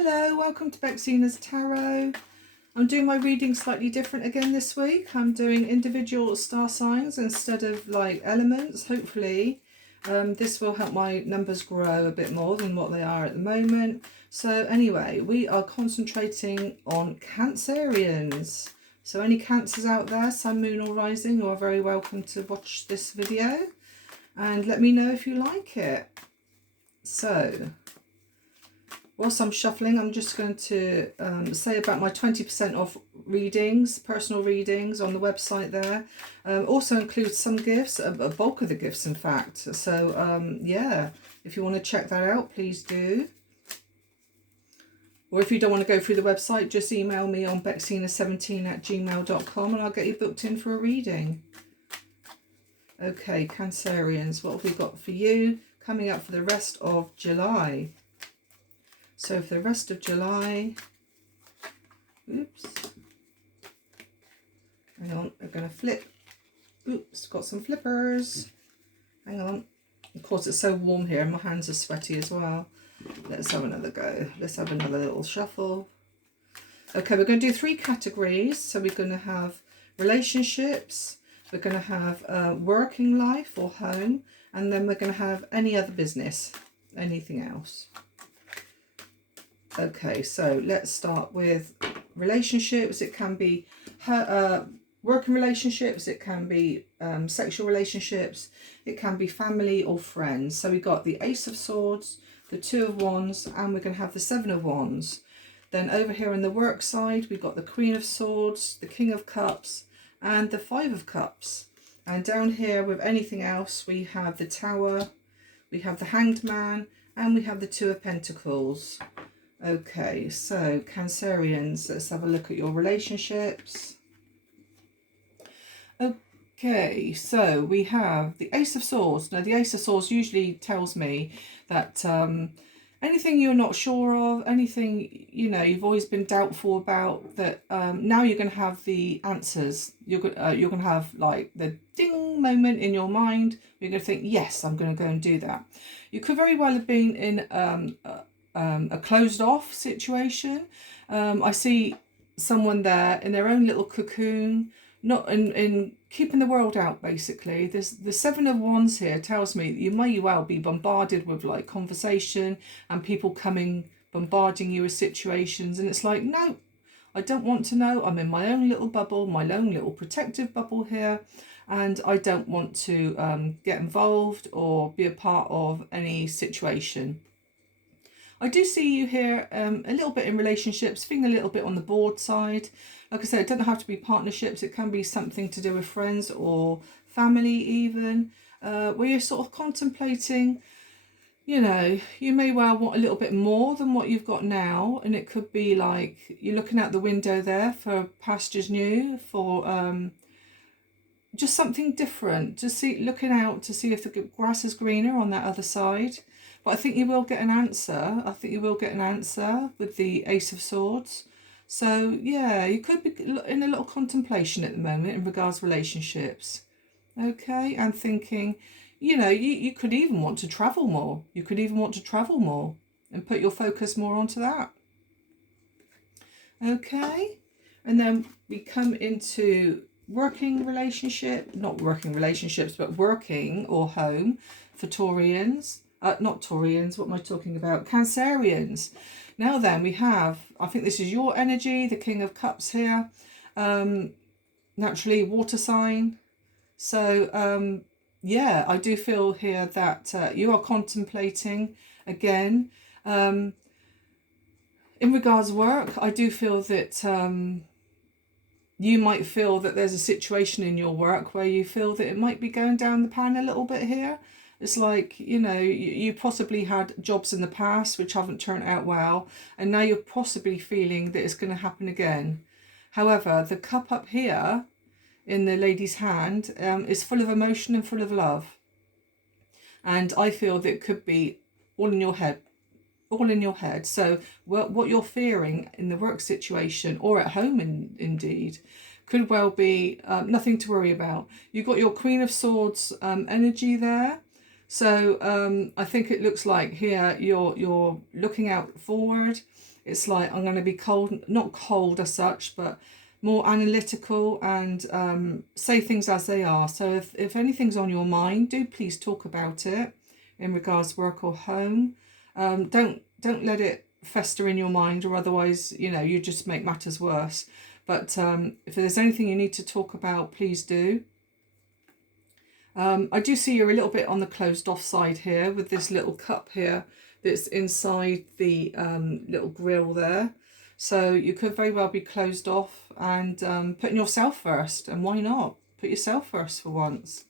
Hello, welcome to Bexina's Tarot. I'm doing my reading slightly different again this week. I'm doing individual star signs instead of like elements. Hopefully this will help my numbers grow a bit more than what they are at the moment. So anyway, we are concentrating on Cancerians. So any Cancers out there, Sun, Moon or Rising, you are very welcome to watch this video and let me know if you like it. So whilst I'm shuffling, I'm just going to say about my 20% off readings, personal readings on the website there. Also includes some gifts, a bulk of the gifts in fact. So yeah, if you want to check that out, please do. Or if you don't want to go through the website, just email me on bexina17@gmail.com and I'll get you booked in for a reading. Okay, Cancerians, what have we got for you coming up for the rest of July? So for the rest of July, oops, hang on, we're going to flip. Oops, got some flippers. Hang on. Of course, it's so warm here and my hands are sweaty as well. Let's have another go. Let's have another little shuffle. Okay, we're going to do 3 categories. So we're going to have relationships, we're going to have working life or home, and then we're going to have any other business, anything else. Okay, so let's start with relationships. It can be working relationships, it can be sexual relationships, it can be family or friends. So we got the Ace of Swords, the Two of Wands, and we're going to have the Seven of Wands. Then over here on the work side, we've got the Queen of Swords, the King of Cups, and the Five of Cups. And down here with anything else, we have the Tower, we have the Hanged Man, and we have the Two of Pentacles. Okay, so Cancerians, let's have a look at your relationships. Okay, so we have the Ace of Swords. Now, the Ace of Swords usually tells me that anything you're not sure of, anything, you know, you've always been doubtful about, that now you're going to have the answers. You're going to have like the ding moment in your mind. You're going to think, yes, I'm going to go and do that. You could very well have been in a closed off situation. I see someone there in their own little cocoon, not in keeping the world out basically. There's the Seven of Wands here tells me that you may well be bombarded with like conversation and people coming bombarding you with situations, and it's like, no, I don't want to know. I'm in my own little bubble, my own little protective bubble here, and I don't want to get involved or be a part of any situation. I do see you here a little bit in relationships, feeling a little bit on the bored side. Like I said, it doesn't have to be partnerships. It can be something to do with friends or family even, where you're sort of contemplating, you know, you may well want a little bit more than what you've got now. And it could be like you're looking out the window there for pastures new, for just something different, just looking out to see if the grass is greener on that other side. But I think you will get an answer. I think you will get an answer with the Ace of Swords. So yeah, you could be in a little contemplation at the moment in regards to relationships. Okay, and thinking, you know, you could even want to travel more. You could even want to travel more and put your focus more onto that. Okay, and then we come into working relationship, not working relationships, but working or home for Taurians. Not Taurians, what am I talking about? Cancerians. Now then, we have, I think this is your energy, the King of Cups here. Naturally, water sign. So, yeah, I do feel here that you are contemplating again. In regards to work, I do feel that you might feel that there's a situation in your work where you feel that it might be going down the pan a little bit here. It's like, you know, you possibly had jobs in the past which haven't turned out well, and now you're possibly feeling that it's going to happen again. However, the cup up here in the lady's hand is full of emotion and full of love. And I feel that it could be all in your head. All in your head. So what you're fearing in the work situation or at home indeed could well be nothing to worry about. You've got your Queen of Swords energy there. So I think it looks like here you're looking out forward. It's like I'm going to be cold, not cold as such, but more analytical and say things as they are. So if anything's on your mind, do please talk about it in regards to work or home. Don't let it fester in your mind, or otherwise, you know, you just make matters worse. But if there's anything you need to talk about, please do. I do see you're a little bit on the closed off side here with this little cup here that's inside the little grill there. So you could very well be closed off and putting yourself first. And why not? Put yourself first for once.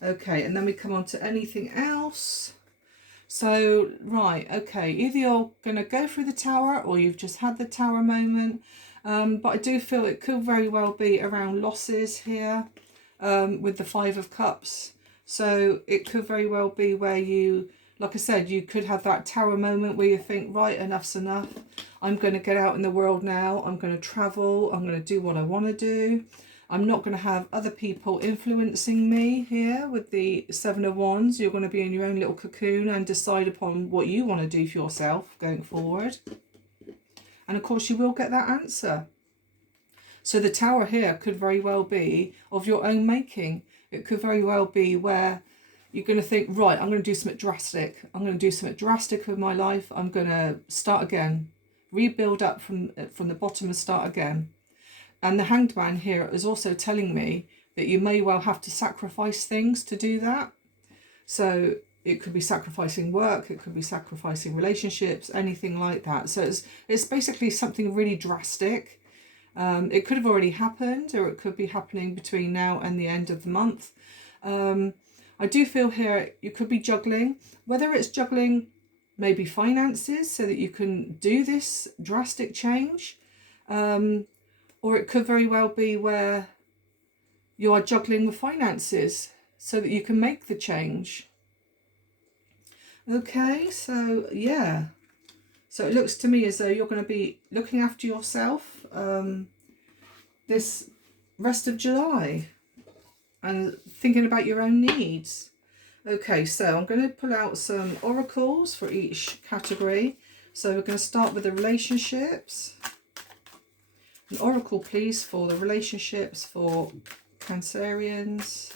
Okay, and then we come on to anything else. So, right, okay, either you're going to go through the tower or you've just had the tower moment. But I do feel it could very well be around losses here. With the Five of Cups. So it could very well be where you, like I said, you could have that tower moment where you think, right, enough's enough. I'm going to get out in the world now. I'm going to travel. I'm going to do what I want to do. I'm not going to have other people influencing me here with the Seven of Wands. You're going to be in your own little cocoon and decide upon what you want to do for yourself going forward. And of course, you will get that answer. So the tower here could very well be of your own making. It could very well be where you're going to think, right, I'm going to do something drastic. I'm going to do something drastic with my life. I'm going to start again. Rebuild up from the bottom and start again. And the Hanged Man here is also telling me that you may well have to sacrifice things to do that. So it could be sacrificing work. It could be sacrificing relationships, anything like that. So it's basically something really drastic. It could have already happened, or it could be happening between now and the end of the month. I do feel here you could be juggling, whether it's juggling maybe finances so that you can do this drastic change, or it could very well be where you are juggling with finances so that you can make the change. Okay, so yeah. So it looks to me as though you're going to be looking after yourself this rest of July and thinking about your own needs. Okay, so I'm going to pull out some oracles for each category. So we're going to start with the relationships. An oracle, please, for the relationships for Cancerians.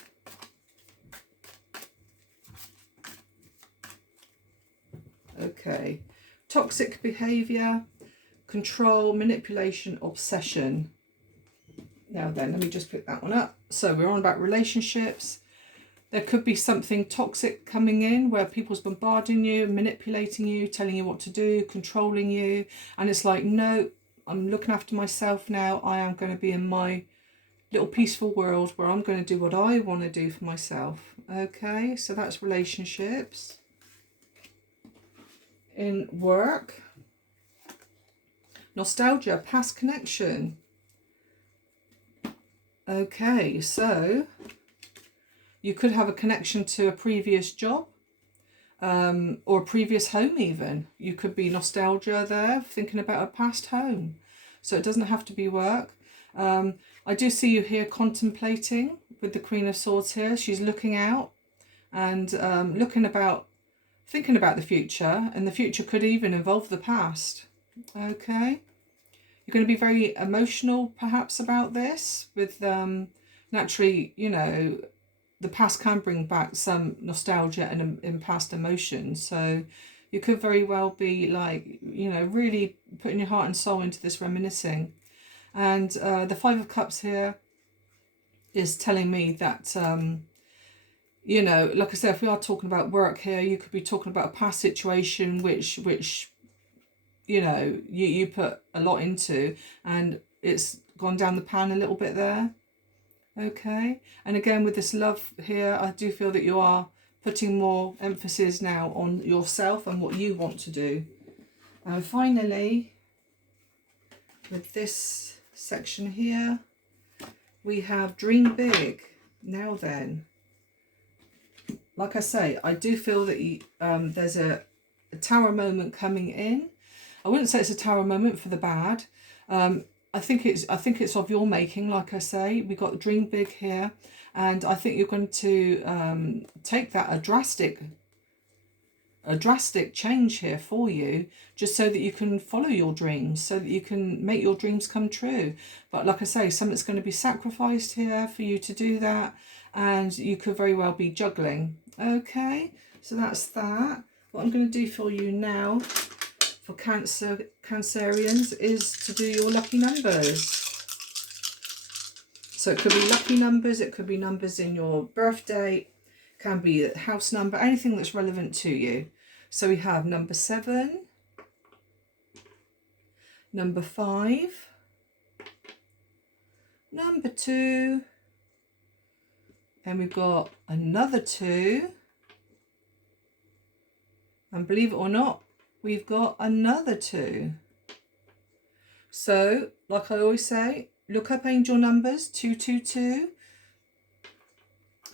Okay. Toxic behaviour, control, manipulation, obsession. Now then, let me just pick that one up. So we're on about relationships. There could be something toxic coming in where people's bombarding you, manipulating you, telling you what to do, controlling you. And it's like, no, I'm looking after myself now. I am going to be in my little peaceful world where I'm going to do what I want to do for myself. Okay, so that's relationships. In work, nostalgia, past connection. Okay, so you could have a connection to a previous job or a previous home even. You could be nostalgia there, thinking about a past home. So it doesn't have to be work. I do see you here contemplating with the Queen of Swords here. She's looking out and thinking about the future, and the future could even involve the past. Okay. You're going to be very emotional perhaps about this with naturally, you know, the past can bring back some nostalgia and in past emotions. So you could very well be like, you know, really putting your heart and soul into this reminiscing. And the Five of Cups here is telling me that you know, like I said, if we are talking about work here, you could be talking about a past situation which you know, you put a lot into and it's gone down the pan a little bit there. Okay. And again, with this love here, I do feel that you are putting more emphasis now on yourself and what you want to do. And finally, with this section here, we have dream big. Now then, like I say, I do feel that there's a tower moment coming in. I wouldn't say it's a tower moment for the bad. I think it's of your making. Like I say, we got Dream Big here, and I think you're going to take that a drastic change here for you, just so that you can follow your dreams, so that you can make your dreams come true. But like I say, something's going to be sacrificed here for you to do that, and you could very well be juggling. Okay, so that's that. What I'm going to do for you now for Cancerians is to do your lucky numbers. So it could be lucky numbers, it could be numbers in your birthday, can be a house number, anything that's relevant to you. So we have number 7, number 5, number 2, and we've got another 2, and believe it or not, we've got another 2. So, like I always say, look up angel numbers 222.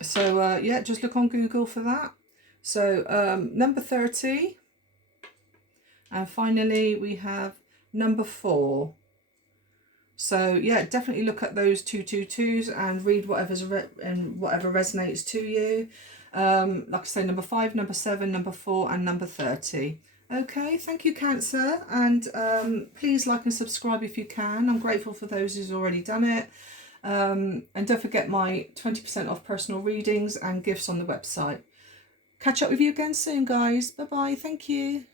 So yeah, just look on Google for that. So number 30, and finally we have number 4. So yeah, definitely look at those 222s and read whatever resonates to you. Like I say, number 5, number 7, number 4, and number 30. Okay, thank you, Cancer, and please like and subscribe if you can. I'm grateful for those who's already done it. And don't forget my 20% off personal readings and gifts on the website. Catch up with you again soon, guys. Bye bye. Thank you.